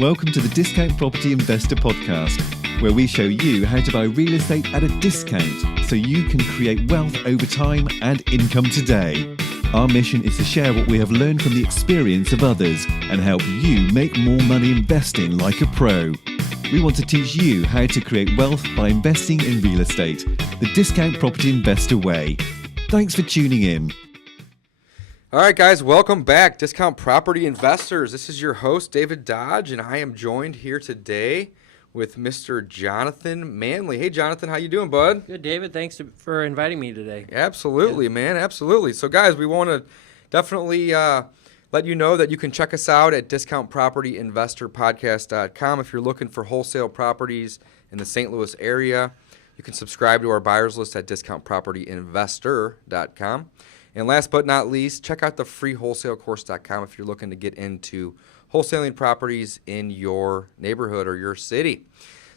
Welcome to the Discount Property Investor Podcast, where we show you how to buy real estate at a discount so you can create wealth over time and income today. Our mission is to share what we have learned from the experience of others and help you make more money investing like a pro. We want to teach you how to create wealth by investing in real estate, the Discount Property Investor way. Thanks for tuning in. All right, guys, welcome back, Discount Property Investors. This is your host, David Dodge, and I am joined here today with Mr. Jonathan Manley. Hey, Jonathan, how you doing, bud? Good, David. Thanks for inviting me today. Absolutely, man, absolutely. So, guys, we want to definitely let you know that you can check us out at discountpropertyinvestorpodcast.com if you're looking for wholesale properties in the St. Louis area. You can subscribe to our buyers list at discountpropertyinvestor.com. And last but not least, check out the freewholesalecourse.com if you're looking to get into wholesaling properties in your neighborhood or your city.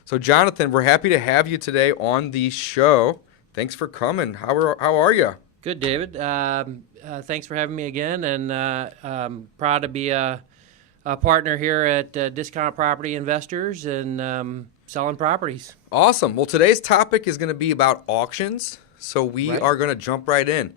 So, Jonathan, we're happy to have you today on the show. Thanks for coming. How are you? Good, David. Thanks for having me again, and I'm proud to be a partner here at Discount Property Investors and selling properties. Awesome. Well, today's topic is going to be about auctions, so we are going to jump right in.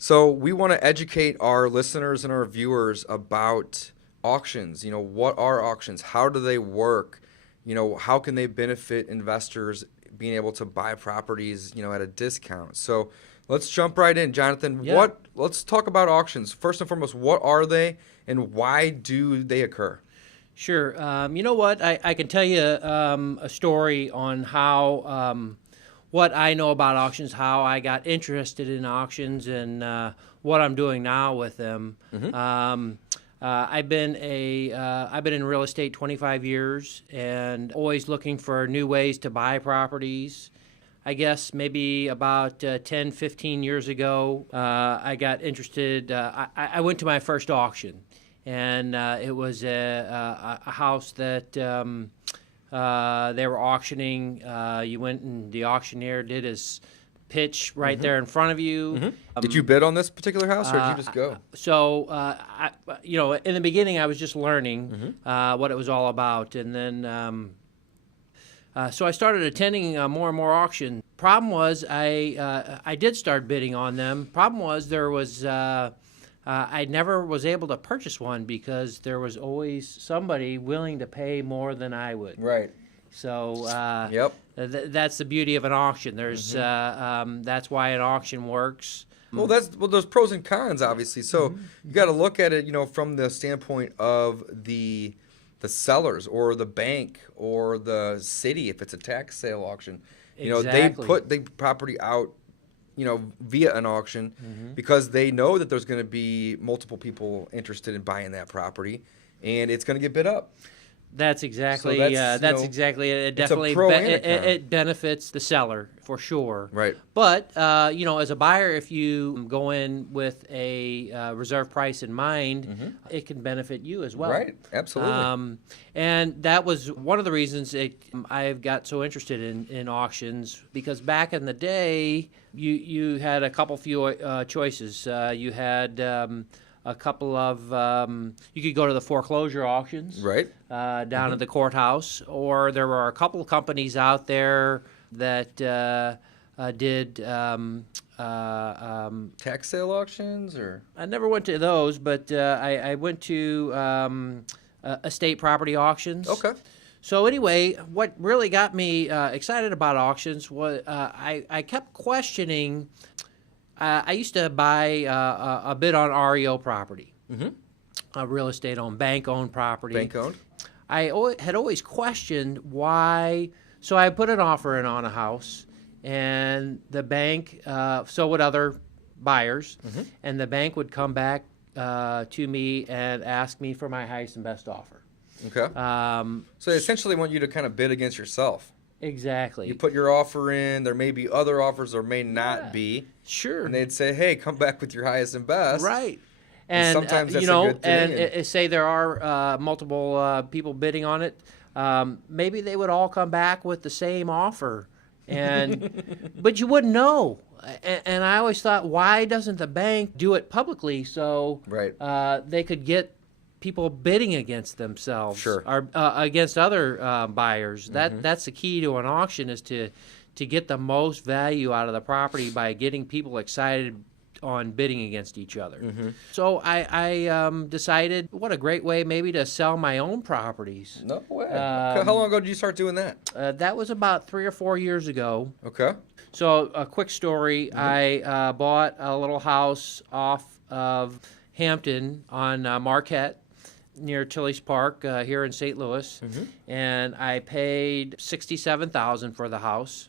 So we want to educate our listeners and our viewers about auctions. You know, what are auctions? How do they work? You know, how can they benefit investors being able to buy properties, you know, at a discount? So let's jump right in, Jonathan. Yeah. Let's talk about auctions. First and foremost, what are they and why do they occur? Sure. You know what? I can tell you a story on how what I know about auctions, how I got interested in auctions, and what I'm doing now with them. Mm-hmm. I've been in real estate 25 years and always looking for new ways to buy properties. I guess maybe about 10, 15 years ago, I got interested. I went to my first auction, and it was a house that they were auctioning. You went and the auctioneer did his pitch right there in front of you. Mm-hmm. Did you bid on this particular house, or did you just go? In the beginning, I was just learning what it was all about, and then so I started attending more and more auctions. Problem was, I did start bidding on them. Problem was, there was I never was able to purchase one because there was always somebody willing to pay more than I would. Right. So that's the beauty of an auction. There's that's why an auction works. Well, there's pros and cons, obviously. So you got to look at it, you know, from the standpoint of the sellers or the bank or the city if it's a tax sale auction. You know, they put the property out, you know, via an auction because they know that there's going to be multiple people interested in buying that property, and it's going to get bid up. That's exactly so exactly it. Definitely, it benefits the seller for sure. Right. But as a buyer, if you go in with a reserve price in mind, it can benefit you as well. Right. Absolutely. And that was one of the reasons I've got so interested in auctions, because back in the day, you had a few choices. You had a couple of you could go to the foreclosure auctions down at the courthouse, or there were a couple of companies out there that did tax sale auctions, or I never went to those, but I went to estate property auctions. Okay. So anyway, what really got me excited about auctions was I kept questioning. I used to buy a bid on REO property, real estate-owned, bank-owned property. Bank-owned? I had always questioned why. So I put an offer in on a house, and the bank, so would other buyers, and the bank would come back to me and ask me for my highest and best offer. Okay. So they essentially want you to kind of bid against yourself. Exactly. You put your offer in. There may be other offers, there may not be. Sure. And they'd say, "Hey, come back with your highest and best." Right. And sometimes that's a good thing. And say there are multiple people bidding on it. Maybe they would all come back with the same offer, but you wouldn't know. And I always thought, why doesn't the bank do it publicly so they could get people bidding against themselves Sure. or against other buyers. That's the key to an auction, is to get the most value out of the property by getting people excited on bidding against each other. So I decided, what a great way maybe to sell my own properties. No way. How long ago did you start doing that? That was about 3 or 4 years ago. Okay. So a quick story, I bought a little house off of Hampton on Marquette near Tilly's Park here in St. Louis, and I paid $67,000 for the house.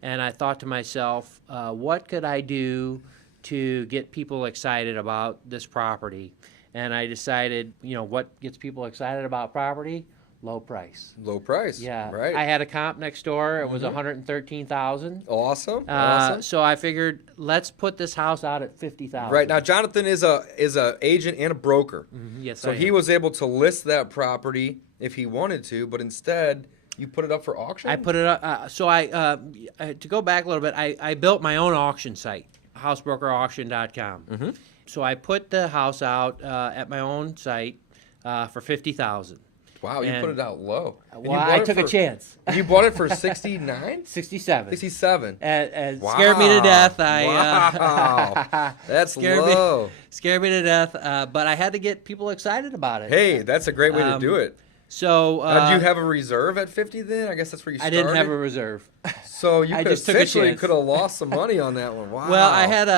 And I thought to myself, what could I do to get people excited about this property? And I decided, what gets people excited about property? Low price. Low price. Yeah. Right. I had a comp next door. It was $113,000. Awesome. Awesome. So I figured, let's put this house out at $50,000. Right. Now, Jonathan is a agent and a broker. Yes, So I he am. was able to list that property if he wanted to, but instead you put it up for auction? I put it up. To go back a little bit, I built my own auction site, housebrokerauction.com. So I put the house out at my own site for $50,000. Wow, you put it out low. And Well, I took a chance. You bought it for 69? 67. 67. And Wow. scared me to death. Wow. That's low. Scared me to death, but I had to get people excited about it. Hey, that's a great way to do it. So Do you have a reserve at 50 then? I guess that's where you I started. didn't have a reserve. So you I could just took a essentially chance. could have lost some money on that one. Wow. Well, I had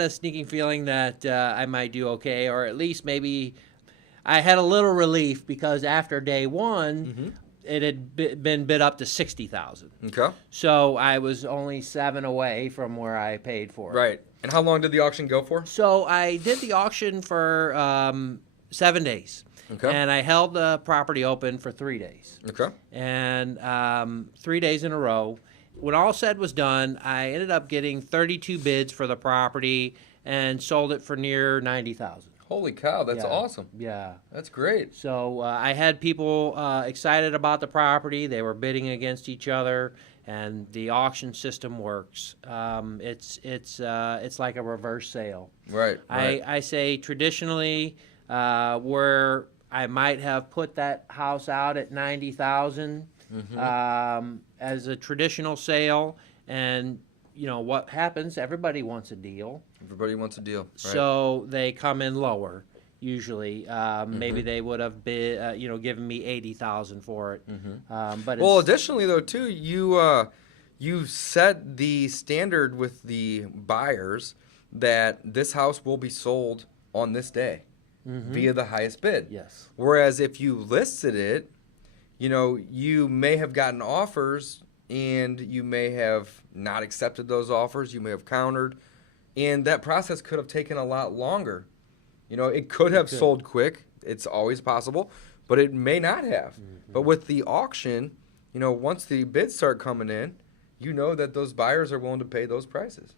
a sneaking feeling that I might do okay, or at least maybe I had a little relief, because after day one, it had been bid up to $60,000. Okay. So I was only 7 away from where I paid for it. Right. And how long did the auction go for? So I did the auction for 7 days. Okay. And I held the property open for 3 days. Okay. And 3 days in a row. When all said was done, I ended up getting 32 bids for the property and sold it for near $90,000. Holy cow, that's awesome. Yeah. That's great. So I had people excited about the property. They were bidding against each other, and the auction system works. It's like a reverse sale. Right. I say traditionally, where I might have put that house out at $90,000 as a traditional sale, and what happens? Everybody wants a deal. Everybody wants a deal. Right. So they come in lower. Usually, maybe they would have bid, given me $80,000 for it. But additionally though too, you set the standard with the buyers that this house will be sold on this day via the highest bid. Yes. Whereas if you listed it, you may have gotten offers and you may have not accepted those offers. You may have countered, and that process could have taken a lot longer. It could have sold quick. It's always possible, but it may not have. But with the auction, once the bids start coming in, that those buyers are willing to pay those prices.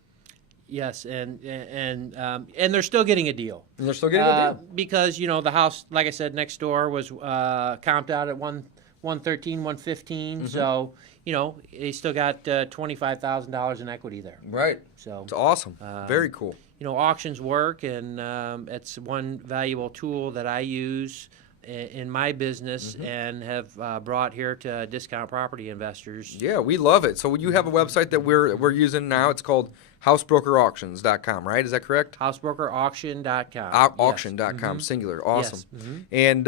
Yes, and they're still getting a deal. And they're still getting a deal. Because the house, like I said, next door was comped out at 113, 115. So they still got $25,000 in equity there. Right. So it's awesome. Very cool. Auctions work, and it's one valuable tool that I use in my business and have brought here to Discount Property Investors. Yeah, we love it. So you have a website that we're using now. It's called housebrokerauctions.com, right? Is that correct? Housebrokerauction.com. Auction.com, singular. Awesome. Yes. And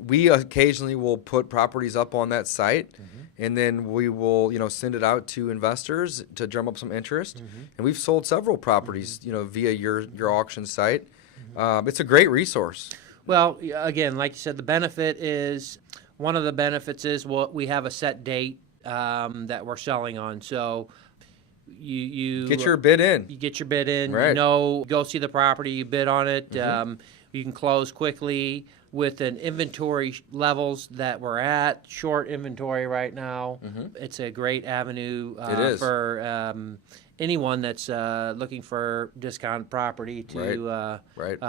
we occasionally will put properties up on that site, and then we will, send it out to investors to drum up some interest. And we've sold several properties, via your auction site. It's a great resource. Well, again, like you said, one of the benefits is we have a set date that we're selling on. So you get your bid in. You get your bid in. Right. Go see the property. You bid on it. You can close quickly with an inventory levels that we're at. Short inventory right now. It's a great avenue It is. for anyone that's looking for discount property to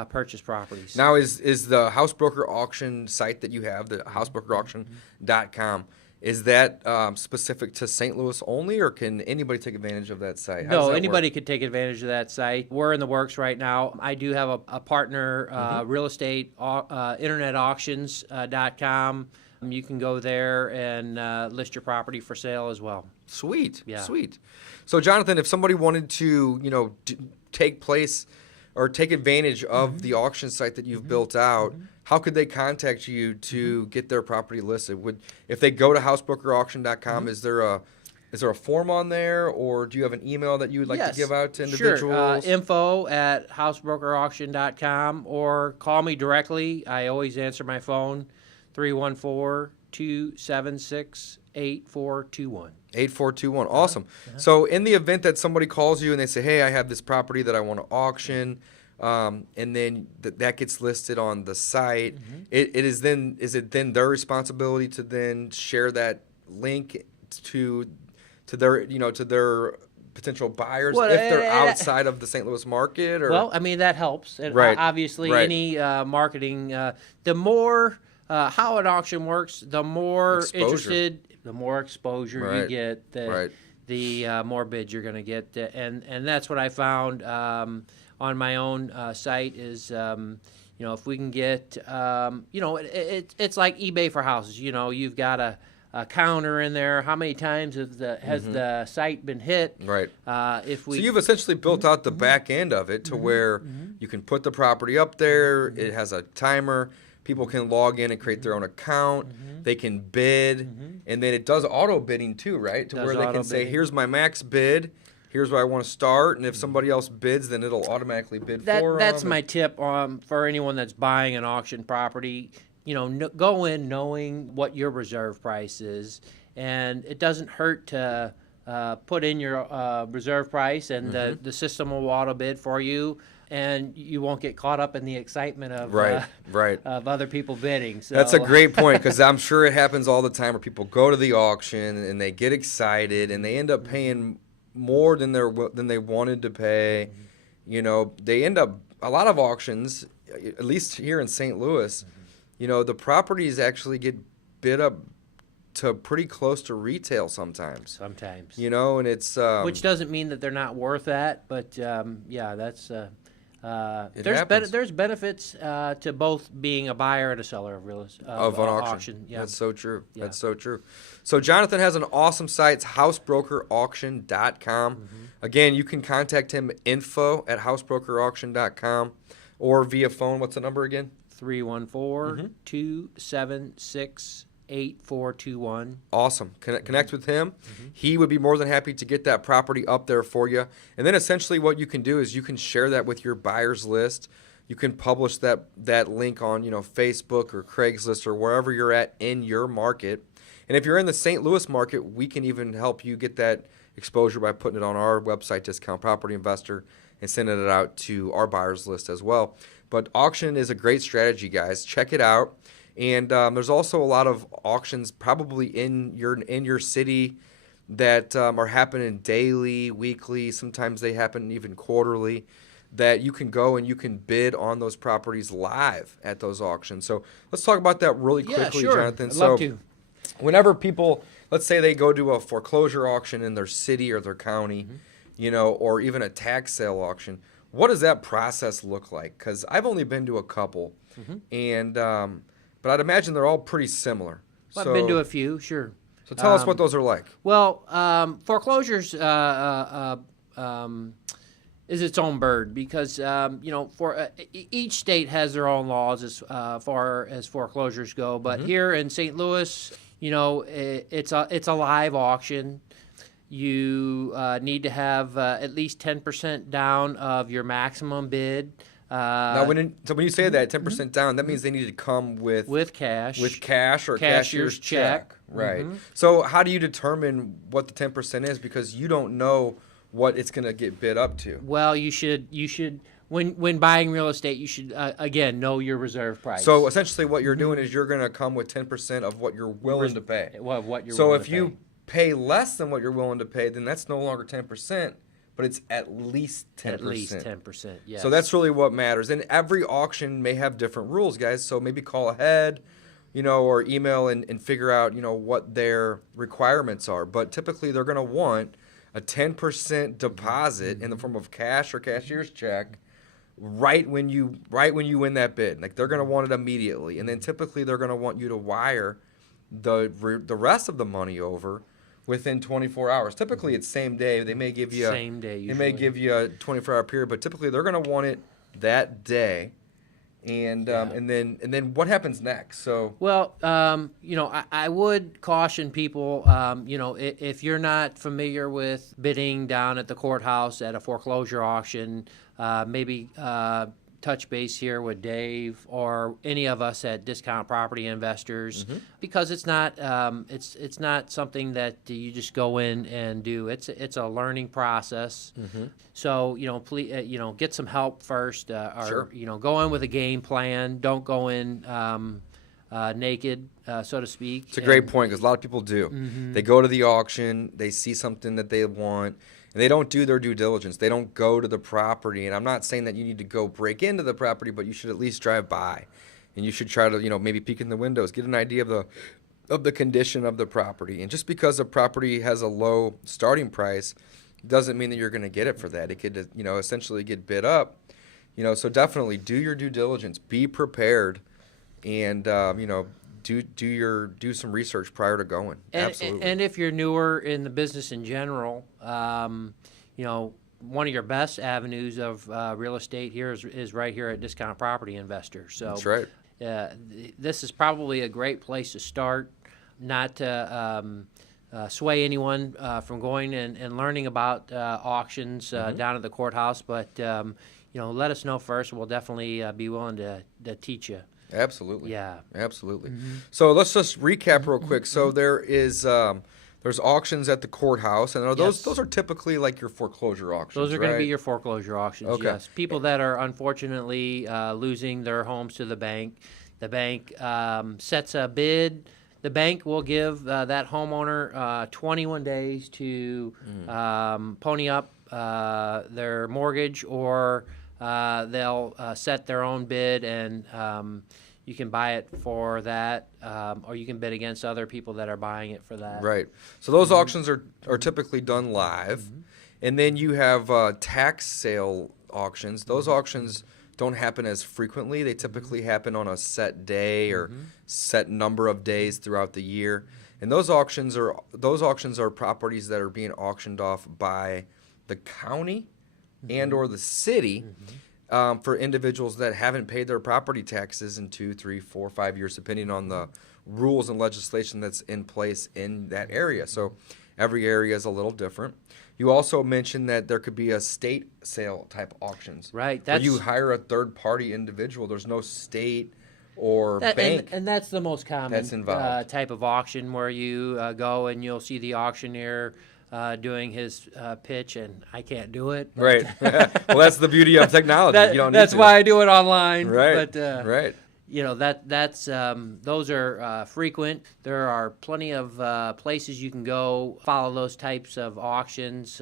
purchase properties. Now, is the house broker auction site that you have, the housebrokerauction.com, Is that specific to St. Louis only, or can anybody take advantage of that site? How does No, that anybody work? could take advantage of that site. We're in the works right now. I do have a partner, real estate, internetauctions.com. You can go there and list your property for sale as well. Sweet, Yeah. sweet. So, Jonathan, if somebody wanted to, take place or take advantage of the auction site that you've built out, how could they contact you to get their property listed? If they go to housebrokerauction.com, is there a form on there, or do you have an email that you would like to give out to individuals? Sure. Info@housebrokerauction.com, or call me directly. I always answer my phone, 314-276-8421. 8421. Awesome. So in the event that somebody calls you and they say, hey, I have this property that I want to auction, and then that gets listed on the site, is it then their responsibility to then share that link to their potential buyers Well, if they're outside of the St. Louis market? Or? Well, I mean, that helps. And Right. obviously, Right. any marketing, the more how an auction works, the more Exposure. the more exposure you Right. get, Right. the more bids you're going to get. And that's what I found on my own site is, if we can get, it's like eBay for houses. You've got a counter in there. How many times has the site been hit? Right. If So we you've essentially built out the back end of it to where you can put the property up there. It has a timer. People can log in and create their own account. They can bid, and then it does auto bidding too, right? To Does where they auto can say, bidding. "Here's my max bid. Here's where I want to start." And if somebody else bids, then it'll automatically bid for them. That's my tip for anyone that's buying an auction property. Go in knowing what your reserve price is, and it doesn't hurt to put in your reserve price, and the system will auto bid for you, and you won't get caught up in the excitement of Right. of other people bidding. So That's a great point, because I'm sure it happens all the time where people go to the auction and they get excited and they end up paying more than they wanted to pay. They end up, a lot of auctions, at least here in St. Louis, the properties actually get bid up to pretty close to retail sometimes. Sometimes, And it's which doesn't mean that they're not worth that, but that's. happens. There's benefits to both being a buyer and a seller of of an auction. Yeah. That's so true. Yeah. That's so true. So Jonathan has an awesome site. It's housebrokerauction.com. Again, you can contact him, info@housebrokerauction.com, or via phone. What's the number again? 314-276-8421. Awesome. Connect with him. He would be more than happy to get that property up there for you. And then essentially what you can do is you can share that with your buyers list. You can publish that link on, Facebook or Craigslist or wherever you're at in your market. And if you're in the St. Louis market, we can even help you get that exposure by putting it on our website, Discount Property Investor, and sending it out to our buyers list as well. But auction is a great strategy, guys. Check it out. And there's also a lot of auctions probably in your city that are happening daily, weekly. Sometimes they happen even quarterly, that you can go and you can bid on those properties live at those auctions. So let's talk about that really quickly, sure. Jonathan. I'd So love to. whenever people, let's say they go to a foreclosure auction in their city or their county, or even a tax sale auction, what does that process look like? Because I've only been to a couple, and but I'd imagine they're all pretty similar. Well, I've been to a few, sure. So tell us what those are like. Well, foreclosures is its own bird because for each state has their own laws as far as foreclosures go. But here in St. Louis, it's a live auction. You need to have at least 10% down of your maximum bid. Now, when you say that 10% down, that means they need to come with cash. with cash or Cashier's check. Right. So how do you determine what the 10% is? Because you don't know what it's going to get bid up to. Well, you should when buying real estate, you should again know your reserve price. So essentially, what you're doing is you're going to come with 10% of what you're willing to pay. What you're So willing if to you pay less than what you're willing to pay, then that's no longer 10%, but it's at least 10%. At least 10%. Yes. So that's really what matters. And every auction may have different rules, guys. So maybe call ahead, or email and figure out, what their requirements are. But typically they're going to want a 10% deposit in the form of cash or cashier's check right when you win that bid. Like, they're going to want it immediately. And then typically they're going to want you to wire the rest of the money over within 24 hours. Typically it's same day. They may give you same day usually. They may give you a 24-hour period, but typically they're going to want it that day. And then what happens next? So I would caution people. If you're not familiar with bidding down at the courthouse at a foreclosure auction, maybe touch base here with Dave or any of us at Discount Property Investors, because it's not it's not something that you just go in and do. It's a learning process. So please get some help first, or go in with a game plan. Don't go in naked, so to speak. It's a great point, because a lot of people do. They go to the auction, they see something that they want, and they don't do their due diligence. They don't go to the property. And I'm not saying that you need to go break into the property, but you should at least drive by. And you should try to, maybe peek in the windows, get an idea of the condition of the property. And just because a property has a low starting price doesn't mean that you're going to get it for that. It could, essentially get bid up. So definitely do your due diligence. Be prepared, and do some research prior to going. Absolutely. And if you're newer in the business in general, one of your best avenues of real estate here is right here at Discount Property Investors. So that's right. This is probably a great place to start, not to sway anyone from going and learning about auctions down at the courthouse, but let us know first. We'll definitely be willing to teach you. Absolutely. Yeah. Absolutely. So let's just recap real quick. So there's auctions at the courthouse, and those are typically like your foreclosure auctions. Those are going to be your foreclosure auctions. Okay. Yes. People that are unfortunately losing their homes to the bank. The bank sets a bid. The bank will give that homeowner 21 days to pony up their mortgage, or they'll set their own bid, and you can buy it for that, or you can bid against other people that are buying it for that. Right. So those auctions are typically done live. And then you have tax sale auctions. Those auctions don't happen as frequently. They typically happen on a set day or set number of days throughout the year. And those auctions are properties that are being auctioned off by the county and or the city for individuals that haven't paid their property taxes in 2, 3, 4, 5 years, depending on the rules and legislation that's in place in that area. So every area is a little different. You also mentioned that there could be a state sale type auctions. Right. Where you hire a third-party individual. There's no state or bank. And that's the most common that's involved. Type of auction, where you go and you'll see the auctioneer doing his pitch, and I can't do it. Right. Well, that's the beauty of technology. That's why I do it online. Right. But, right. That's those are frequent. There are plenty of places you can go follow those types of auctions.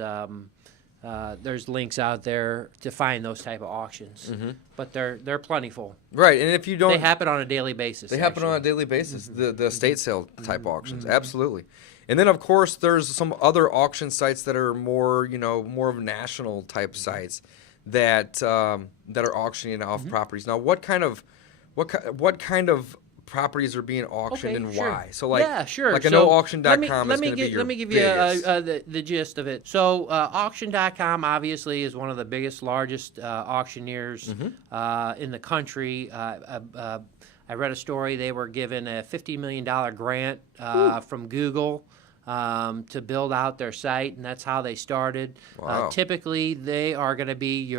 There's links out there to find those type of auctions, but they're plentiful. Right, and if you don't, they happen on a daily basis. They happen on a daily basis. The estate sale type auctions, absolutely. And then of course there's some other auction sites that are more of national type sites that are auctioning off properties. Now, what kind of properties are being auctioned and why? So like I know auction.com is going to be your Let me give you the gist of it. So auction.com obviously is one of the biggest, largest auctioneers in the country. I read a story. They were given a $50 million grant from Google to build out their site, and that's how they started. Wow. Typically, they are going to be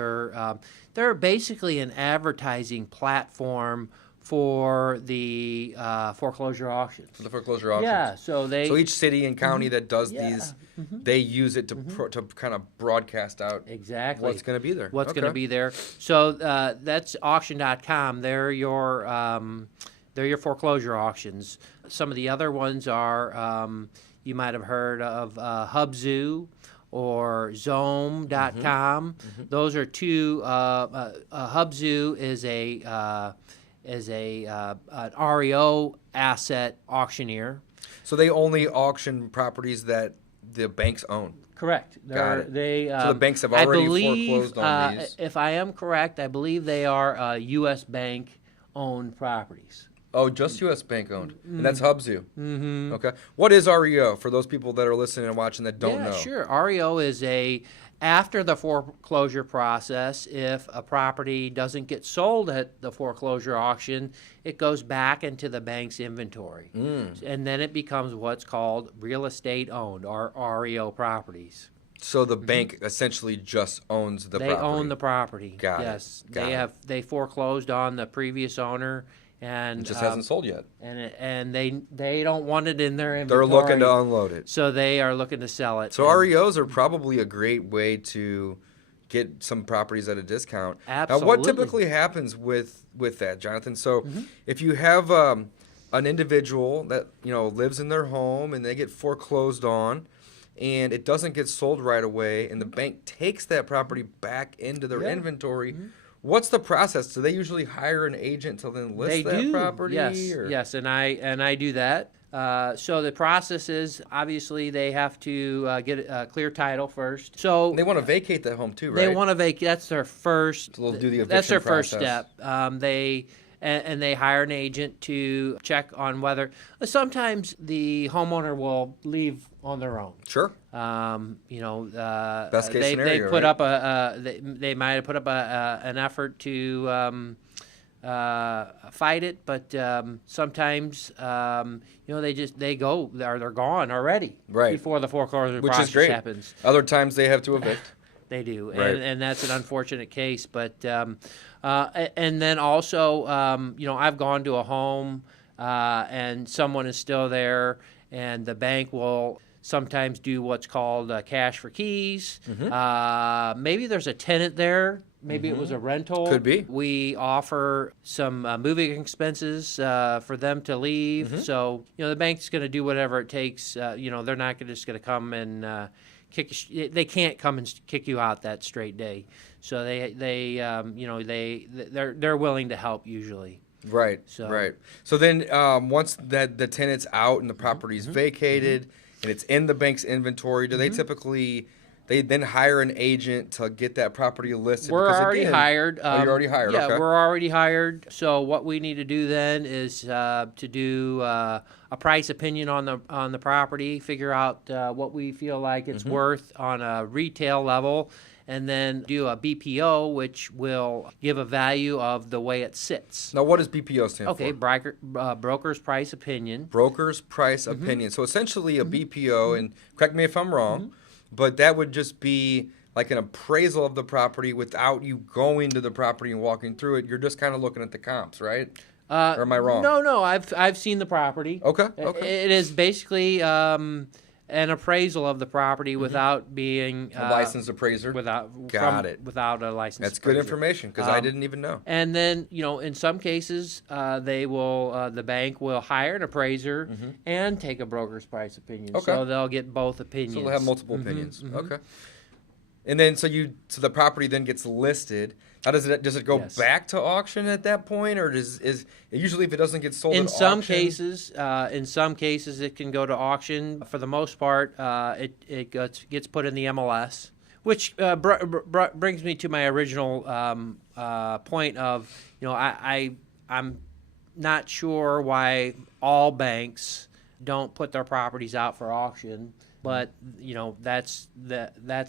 they're basically an advertising platform for the foreclosure auctions. For the foreclosure auctions. Yeah, so each city and county that does these, they use it to kind of broadcast out exactly what's going to be there. What's going to be there. So that's auction.com. They're your foreclosure auctions. Some of the other ones are you might have heard of Hubzoo or Zoom.com. Those are two. Hubzoo is an REO asset auctioneer. So they only auction properties that the banks own. Correct. Got it. They, So the banks have already foreclosed on these. If I am correct, I believe they are U.S. bank-owned properties. Oh, just U.S. bank owned, and that's Hubzu. Mm-hmm. Okay. What is REO for those people that are listening and watching that don't know? Yeah, sure. REO is after the foreclosure process, if a property doesn't get sold at the foreclosure auction, it goes back into the bank's inventory. And then it becomes what's called real estate owned, or REO properties. So the bank essentially just owns the property. They own the property. Got it. Yes. Got They foreclosed on the previous owner. And it just hasn't sold yet. And they don't want it in their inventory. They're looking to unload it. So they are looking to sell it. So REOs are probably a great way to get some properties at a discount. Absolutely. Now, what typically happens with that, Jonathan? So if you have an individual that lives in their home and they get foreclosed on, and it doesn't get sold right away, and the bank takes that property back into their inventory. What's the process? Do they usually hire an agent to then list that property? Yes, and I do that. So the process is obviously they have to get a clear title first. So And they want to vacate that home too, right? they want to vacate. That's their first. So they'll do the eviction That's their process. first step. They hire an agent to check on whether. Sometimes the homeowner will leave on their own. Sure. Best case scenario, they put right? up they might have put up an effort to fight it, but sometimes they're gone already before the foreclosure Which process is great. happens. Other times they have to evict. They do, Right. and that's an unfortunate case. But and then also, I've gone to a home and someone is still there, and the bank will sometimes do what's called cash for keys. Maybe there's a tenant there. Maybe it was a rental. Could be. We offer some moving expenses for them to leave. So the bank's going to do whatever it takes. They're not just going to come and they can't come and kick you out that straight day. So they're willing to help usually. Right. So then once that the tenant's out and the property's vacated and it's in the bank's inventory, do they typically then hire an agent to get that property listed? We're Because already again, hired. you're already hired. Yeah, Okay. we're already hired. So what we need to do then is to do a price opinion on the property, figure out what we feel like it's worth on a retail level, and then do a BPO, which will give a value of the way it sits. Now, what does BPO stand Okay, for? broker's price opinion. Broker's price opinion. So essentially a BPO, and correct me if I'm wrong, but that would just be like an appraisal of the property without you going to the property and walking through it. You're just kind of looking at the comps, right? Or am I wrong? No, I've seen the property. Okay. It is basically an appraisal of the property without being A licensed appraiser. without a license. That's good appraiser. information because I didn't even know. And then in some cases the bank will hire an appraiser and take a broker's price opinion. Okay. So they'll get both opinions. So they'll have multiple opinions. Okay. And then so the property then gets listed. How does it go back to auction at that point, or is usually if it doesn't get sold In at some auction? cases, it can go to auction. For the most part, it gets put in the MLS, which brings me to my original point of I'm not sure why all banks don't put their properties out for auction, but that's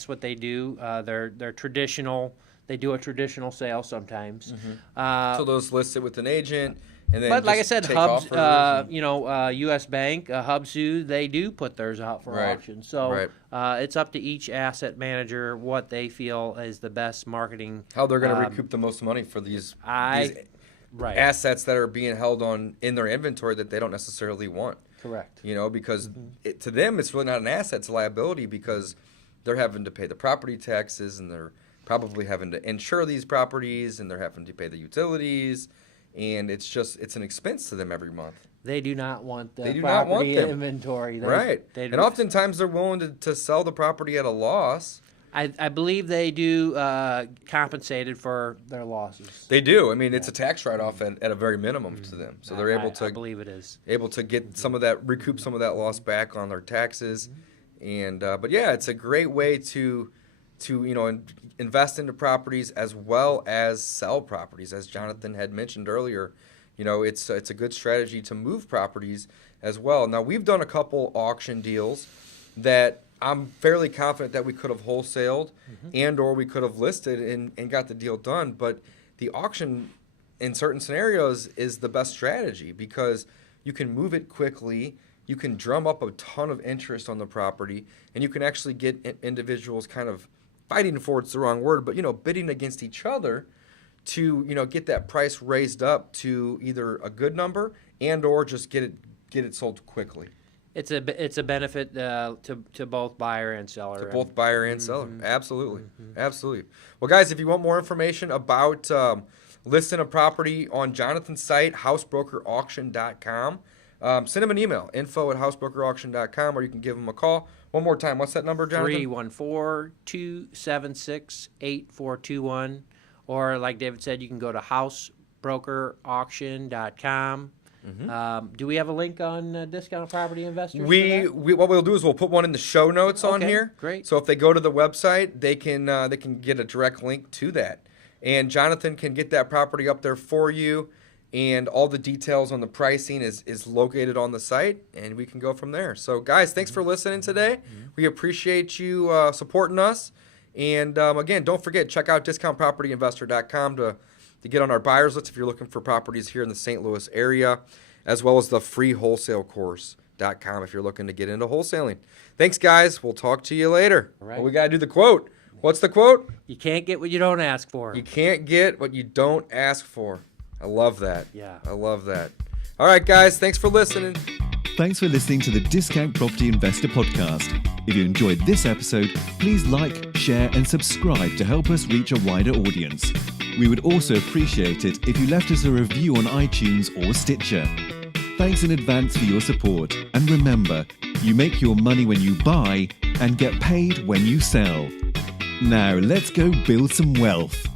what they do. They're traditional. They do a traditional sale sometimes. So those list it with an agent, and then. But like I just said, take Hubs, offers U.S. Bank, Hubzu, they do put theirs out for auction. So it's up to each asset manager what they feel is the best marketing. how they're going to recoup the most money for these assets that are being held in their inventory that they don't necessarily want. Correct. Because to them it's really not an asset; it's a liability because they're having to pay the property taxes and they're probably having to insure these properties and they're having to pay the utilities, and it's an expense to them every month. They do not want the They do not want property them. inventory. And oftentimes they're willing to sell the property at a loss I believe they do compensated for their losses. They do. I mean, it's a tax write-off at a very minimum to them, so they're able to. I believe it is able to get some of that, recoup some of that loss back on their taxes, and but yeah, it's a great way to invest into properties as well as sell properties, as Jonathan had mentioned earlier. It's a good strategy to move properties as well. Now, we've done a couple auction deals that I'm fairly confident that we could have wholesaled and or we could have listed and got the deal done. But the auction in certain scenarios is the best strategy because you can move it quickly, you can drum up a ton of interest on the property, and you can actually get individuals kind of fighting for, it's the wrong word, but bidding against each other to get that price raised up to either a good number and or just get it sold quickly. It's a benefit to both buyer and seller. To both buyer and seller, absolutely, absolutely. Well, guys, if you want more information about listing a property on Jonathan's site, housebrokerauction.com, send him an email, info@housebrokerauction.com, or you can give him a call. One more time, what's that number, Jonathan? 314-276-8421, or like David said, you can go to housebrokerauction.com. Do we have a link on Discount Property Investors? What we'll do is we'll put one in the show notes on here. Great. So if they go to the website, they can get a direct link to that, and Jonathan can get that property up there for you, and all the details on the pricing is located on the site, and we can go from there. So guys, thanks for listening today. We appreciate you supporting us, and again, don't forget, check out discountpropertyinvestor.com to get on our buyers list if you're looking for properties here in the St. Louis area, as well as the free wholesalecourse.com if you're looking to get into wholesaling. Thanks, guys. We'll talk to you later. All right. Well, we got to do the quote. What's the quote? You can't get what you don't ask for. You can't get what you don't ask for. I love that. Yeah. I love that. All right, guys. Thanks for listening. Thanks for listening to the Discount Property Investor Podcast. If you enjoyed this episode, please like, share, and subscribe to help us reach a wider audience. We would also appreciate it if you left us a review on iTunes or Stitcher. Thanks in advance for your support. And remember, you make your money when you buy and get paid when you sell. Now let's go build some wealth.